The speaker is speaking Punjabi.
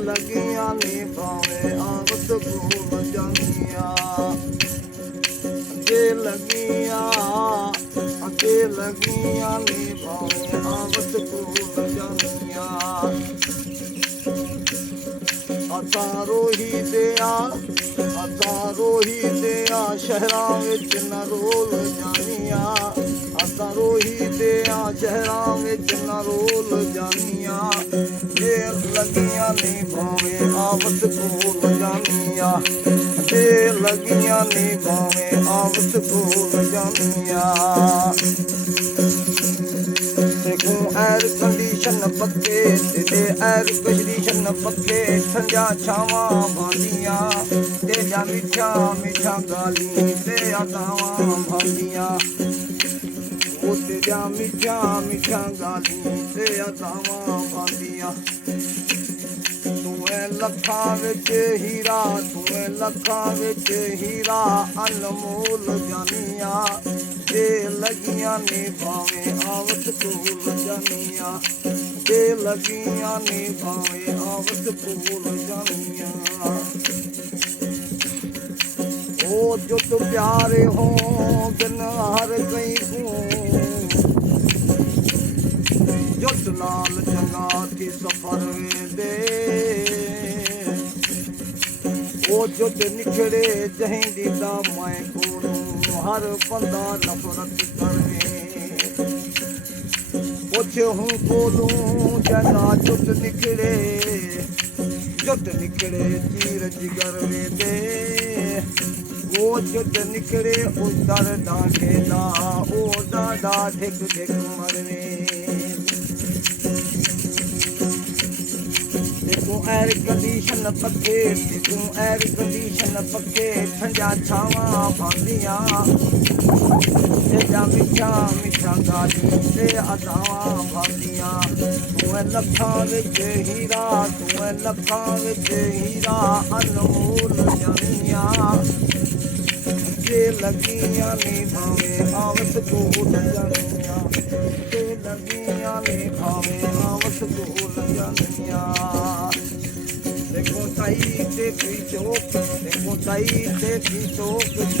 ਲੱਗੀਆਂ ਨੀ ਭਾਵੇਂ ਆਵਤ ਭੁੱਲ ਜਾਂਦੀਆਂ ਅੱਗੇ ਲੱਗੀਆਂ ਨੀ ਭਾਵੇਂ ਆਵਤ ਭੁੱਲ ਜਾਂਦੀਆਂ ਅਸਾਂ ਰੋਹੀ ਦਿਆਂ ਸ਼ਹਿਰਾਂ ਵਿੱਚ ਨਾ ਰੋਲ ਜਾਣੀਆਂ ਅਸਾਂ ਰੋਹੀ ਦਿਆਂ ਸ਼ਹਿਰਾਂ ਵਿੱਚ ਨਾ ਰੋਲ ਜਾਣੀਆਂ ਜੇ ਲੱਗੀਆਂ ਨੀ ਭਾਵੇਂ ਆਵਤ ਭੁੱਲ ਜਾਂਦੀਆਂ ਜੇ ਲੱਗੀਆਂ ਨੀ ਭਾਵੇਂ ਆਵਤ ਭੁੱਲ ਜਾਂਦੀਆਂ ਦੇਖੋ ਐਰ ਕੰਡੀਸ਼ਨ ਪੱਕੇ ਤੇ ਐਰ ਕੰਡੀਸ਼ਨ ਪੱਕੇ ਠੰਡਾ ਛਾਵਾਂ ਭਾਂਦੀਆਂ ਤੇ ਜਾਂ ਮਿੱਠਾ ਗਾਲੀ ਤੇ ਅਦਾਵਾਂ ਭਾਂਦੀਆਂ ਉਹ ਤੇ ਜਾਂ ਮਿੱਠਾ ਗਾਲੀ ਤੇ ਅਦਾਵਾਂ ਭਾਂਦੀਆਂ ਤੂੰ ਐ ਲੱਖਾਂ ਵਿੱਚ ਹੀਰਾ ਅਨਮੋਲ ਜਾਨੀਆਂ ਜੇ ਲੱਗੀਆਂ ਨੀ ਭਾਵੇਂ ਆਵਤ ਭੁੱਲ ਜਾਨੀਆਂ ਜੇ ਲੱਗੀਆਂ ਨੀ ਭਾਵੇਂ ਆਵਤ ਭੁੱਲ ਜਾਨੀਆਂ ਉਹ ਜੋ ਤੂੰ ਪਿਆਰੇ ਹੋ ਬਿਨ ਹਰ ਕਈ ਕੋ ਜੁੱਟ ਲਾਲ ਚੰਗਾ ਕੀ ਸਫਰ ਵੇਦੇ ਉਹ ਜੁੱਟ ਨਿਖੜੇ ਜਹੀਂਦੀ ਦਾ ਮੈਂ ਕੋਲੋਂ ਹਰ ਬੰਦਾ ਨਫ਼ਰਤ ਕਰੇ ਪੁੱਛ ਹੂੰ ਕੋਲੋਂ ਜਨਾ ਜੁੱਟ ਨਿਖੜੇ ਚੀਰ ਜਿਗਰ ਵੇਦੇ ਉਹ ਜੁੱਟ ਨਿਖੜੇ ਉਦਰ ਡਾਂਗੇ ਦਾ ਉਹ ਡਾਡਾ ਢਿੱਕ ਮਰਵੇ ਦੇਖੋ ਐਰ ਕੰਡੀਸ਼ਨ ਪੱਕੇ ਠੰਡਾ ਛਾਵਾਂ ਭਾਂਦੀਆਂ ਤੇ ਜਾਂ ਮਿੱਠਾ ਗਾਲੀ ਤੇ ਅਦਾਵਾਂ ਭਾਂਦੀਆਂ ਤੂੰ ਐ ਲੱਖਾਂ ਵਿੱਚ ਹੀਰਾ ਅਨਮੋਲ ਜਾਨੀਆਂ ਜੇ ਲੱਗੀਆਂ ਨੀ ਭਾਵੇਂ ਆਵਤ ਭੁੱਲ ਜਾਨੀਆਂ ਜੇ ਲੱਗੀਆਂ ਨੀ ਭਾਵੇਂ ਆਵਤ ਭੁੱਲ ਜਾਨੀਆਂ ਦੇਖੋ ਤਾਈ ਤੇ ਕੀ ਚੋਕ